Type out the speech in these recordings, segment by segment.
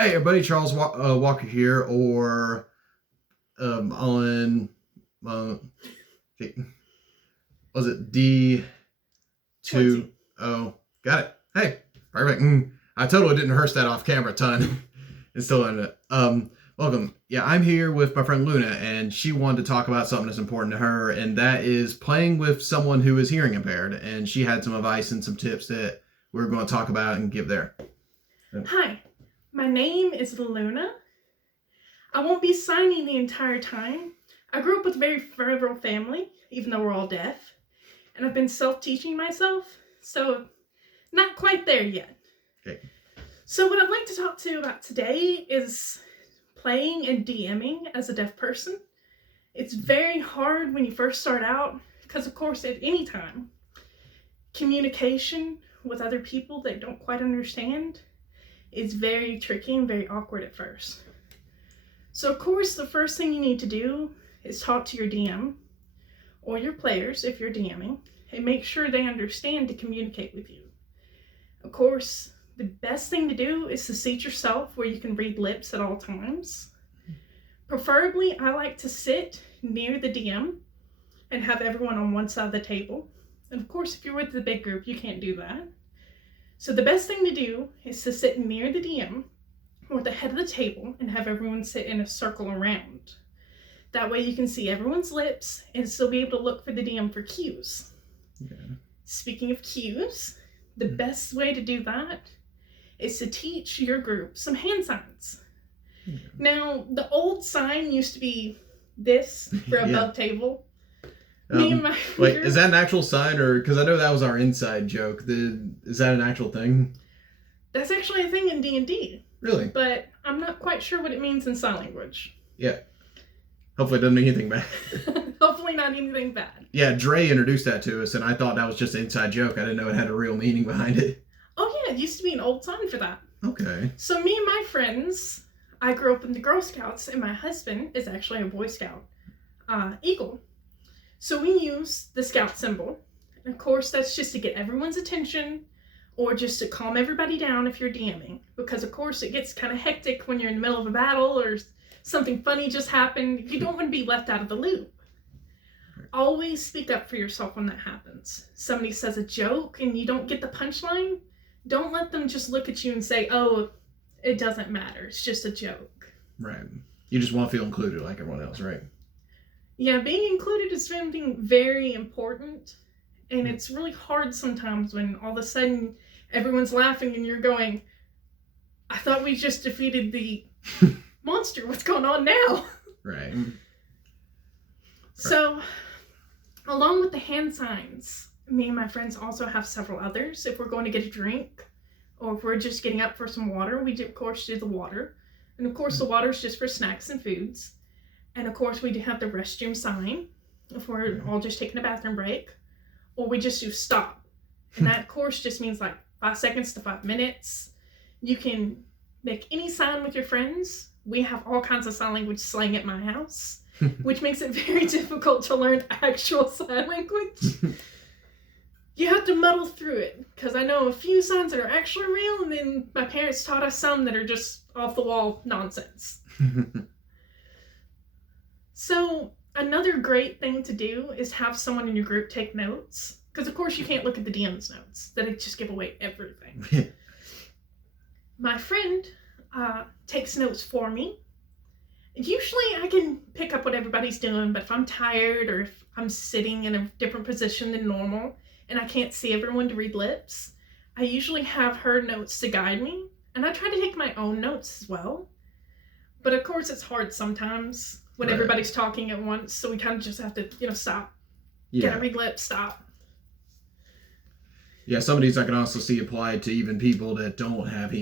Hey everybody, Charles Walker here, or on uh, was it D 20. 2 got it. Hey, perfect. I totally didn't rehearse that off camera a ton. It's still in it. Welcome. Yeah, I'm here with my friend Luna, and she wanted to talk about something that's important to her, and that is playing with someone who is hearing impaired. And she had some advice and some tips that we're going to talk about and give there. Hi, my name is Luna. I won't be signing the entire time. I grew up with a very cerebral family, even though we're all deaf. And I've been self-teaching myself, so not quite there yet. Okay. So what I'd like to talk to you about today is playing and DMing as a deaf person. It's very hard when you first start out, because of course at any time, communication with other people that don't quite understand is very tricky and very awkward at first. So of course the first thing you need to do is talk to your DM or your players if you're DMing and make sure they understand to communicate with you. Of course, the best thing to do is to seat yourself where you can read lips at all times. Preferably, I like to sit near the DM and have everyone on one side of the table. And of course, if you're with the big group, you can't do that. So the best thing to do is to sit near the DM or the head of the table and have everyone sit in a circle around. That way you can see everyone's lips and still be able to look for the DM for cues. Okay. Speaking of cues, the best way to do that is to teach your group some hand signs. Okay. Now, the old sign used to be this for above table. Me and my Wait, is that an actual sign, or because I know that was our inside joke? Is that an actual thing? That's actually a thing in D&D. Really? But I'm not quite sure what it means in sign language. Yeah. Hopefully it doesn't mean anything bad. Hopefully not anything bad. Yeah, Dre introduced that to us, and I thought that was just an inside joke. I didn't know it had a real meaning behind it. Oh yeah, it used to be an old sign for that. Okay. So me and my friends, I grew up in the Girl Scouts, and my husband is actually a Boy Scout, Eagle. So we use the Scout symbol. And of course, that's just to get everyone's attention or just to calm everybody down if you're DMing. Because of course, it gets kind of hectic when you're in the middle of a battle or something funny just happened. You don't want to be left out of the loop. Always speak up for yourself when that happens. Somebody says a joke and you don't get the punchline. Don't let them just look at you and say, oh, it doesn't matter. It's just a joke. Right. You just want to feel included like everyone else, right? Yeah, being included is something very important. And it's really hard sometimes when all of a sudden everyone's laughing and you're going, I thought we just defeated the monster. What's going on now? Right. So, along with the hand signs, me and my friends also have several others. If we're going to get a drink or if we're just getting up for some water, we do, of course, do the water. And of course, the water is just for snacks and foods. And of course, we do have the restroom sign if we're all just taking a bathroom break. Or we just do stop. And that, of course, just means like 5 seconds to 5 minutes. You can make any sign with your friends. We have all kinds of sign language slang at my house, which makes it very difficult to learn actual sign language. You have to muddle through it, because I know a few signs that are actually real, and then my parents taught us some that are just off-the-wall nonsense. So, another great thing to do is have someone in your group take notes, because of course you can't look at the DM's notes. That'd just give away everything. My friend takes notes for me. Usually I can pick up what everybody's doing, but if I'm tired or if I'm sitting in a different position than normal and I can't see everyone to read lips, I usually have her notes to guide me, and I try to take my own notes as well. But of course it's hard sometimes when everybody's talking at once, so we kind of just have to, stop. Yeah. Gotta read lips, stop. Yeah, some of these I can also see applied to even people that don't have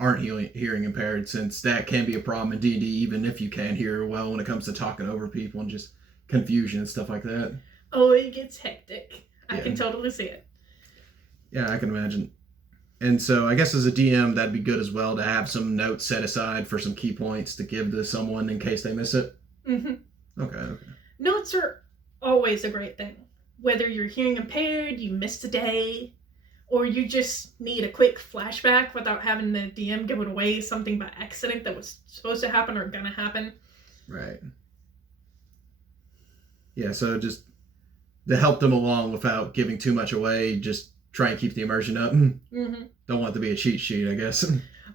aren't hearing impaired, since that can be a problem in D&D even if you can hear well when it comes to talking over people and just confusion and stuff like that. Oh, it gets hectic. I can totally see it. Yeah, I can imagine. And so I guess as a DM, that'd be good as well to have some notes set aside for some key points to give to someone in case they miss it. Mm-hmm. Okay. Notes are always a great thing. Whether you're hearing impaired, you missed a day, or you just need a quick flashback without having the DM give it away something by accident that was supposed to happen or gonna happen. Right. Yeah, so just to help them along without giving too much away, just try and keep the immersion up. Mm-hmm. Don't want it to be a cheat sheet, I guess.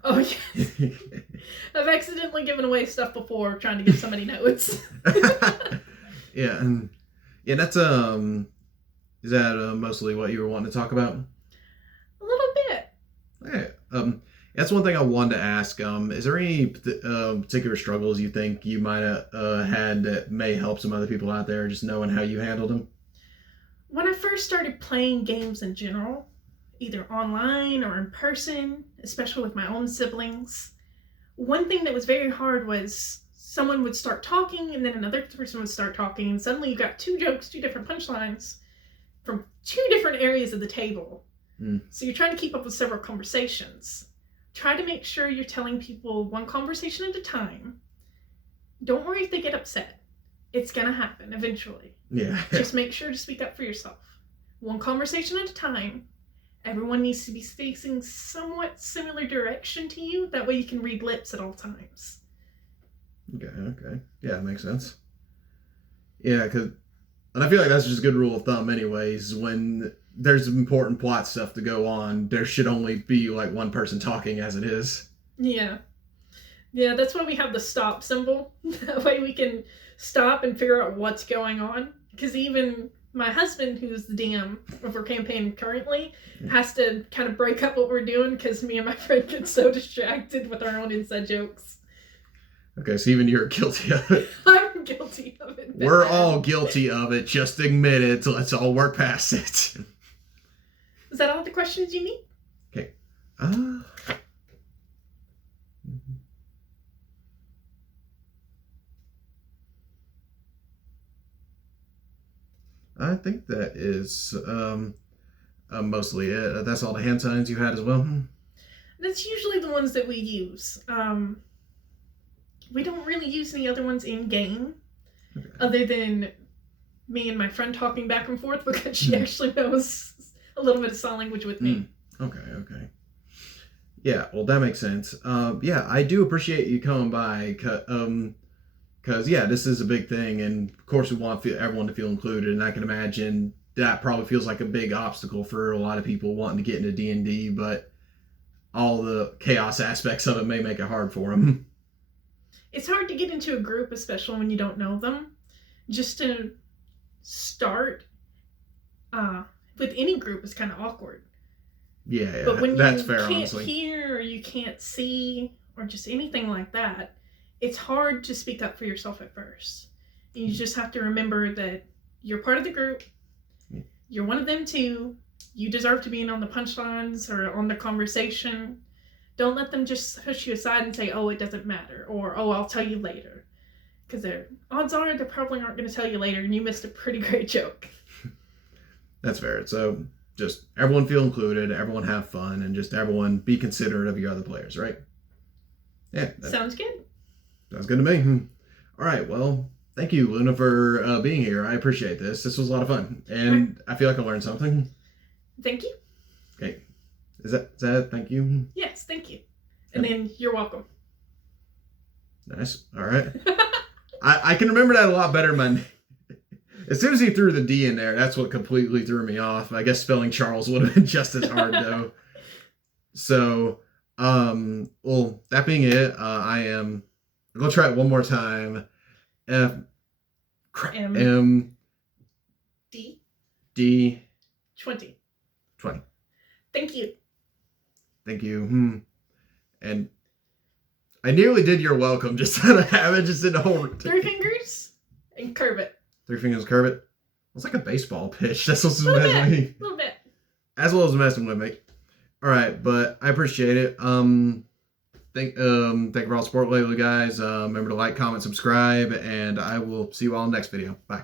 Oh, yes. I've accidentally given away stuff before trying to give somebody notes. Yeah, and yeah, that's is that mostly what you were wanting to talk about? A little bit. Okay. That's one thing I wanted to ask. Is there any particular struggles you think you might have had that may help some other people out there, just knowing how you handled them? When I first started playing games in general, either online or in person, especially with my own siblings, one thing that was very hard was someone would start talking and then another person would start talking, and suddenly you got two jokes, two different punchlines from two different areas of the table. So you're trying to keep up with several conversations. Try to make sure you're telling people one conversation at a time. Don't worry if they get upset. It's gonna happen eventually. Yeah. Just make sure to speak up for yourself. One conversation at a time. Everyone needs to be facing somewhat similar direction to you. That way you can read lips at all times. Okay. Yeah, that makes sense. Yeah, and I feel like that's just a good rule of thumb anyways. When there's important plot stuff to go on, there should only be like one person talking as it is. Yeah. Yeah, that's why we have the stop symbol. That way we can stop and figure out what's going on. Because even my husband, who's the DM of our campaign currently, has to kind of break up what we're doing because me and my friend get so distracted with our own inside jokes. Okay, so even you're guilty of it. I'm guilty of it. We're all guilty of it. Just admit it. Let's all work past it. Is that all the questions you need? Okay. I think that is mostly it. That's all the hand signs you had as well? That's usually the ones that we use. We don't really use any other ones in game, other than me and my friend talking back and forth because she actually knows a little bit of sign language with me. Okay. Yeah, well, that makes sense. Yeah, I do appreciate you coming by, because, yeah, this is a big thing, and of course we want everyone to feel included, and I can imagine that probably feels like a big obstacle for a lot of people wanting to get into D&D, but all the chaos aspects of it may make it hard for them. It's hard to get into a group, especially when you don't know them. Just to start with any group is kind of awkward. Yeah, but when that's you fair, can't honestly. hear or you can't see or just anything like that, it's hard to speak up for yourself at first. You just have to remember that you're part of the group. You're one of them too. You deserve to be in on the punchlines or on the conversation. Don't let them just push you aside and say, oh, it doesn't matter, or, oh, I'll tell you later. Because odds are they probably aren't going to tell you later, and you missed a pretty great joke. That's fair. So just everyone feel included, everyone have fun, and just everyone be considerate of your other players, right? Yeah. Sounds good. Sounds good to me. All right, well, thank you, Luna, for being here. I appreciate this. This was a lot of fun, and I feel like I learned something. Thank you. Okay. Is that it? Thank you? Yes, thank you. And then you're welcome. Nice. All right. I can remember that a lot better, man. As soon as he threw the D in there, that's what completely threw me off. I guess spelling Charles would have been just as hard, though. So, well, that being it, I'm going to try it one more time. M D 20. Thank you. Thank you. And I nearly did your welcome just out of habit, just in the whole. 3 fingers and curve it. 3 fingers, curve it. It's like a baseball pitch. That's what's messing with me. A little bit. As well as messing with me. All right, but I appreciate it. Thank you for all the support lately, guys. Remember to like, comment, subscribe, and I will see you all in the next video. Bye.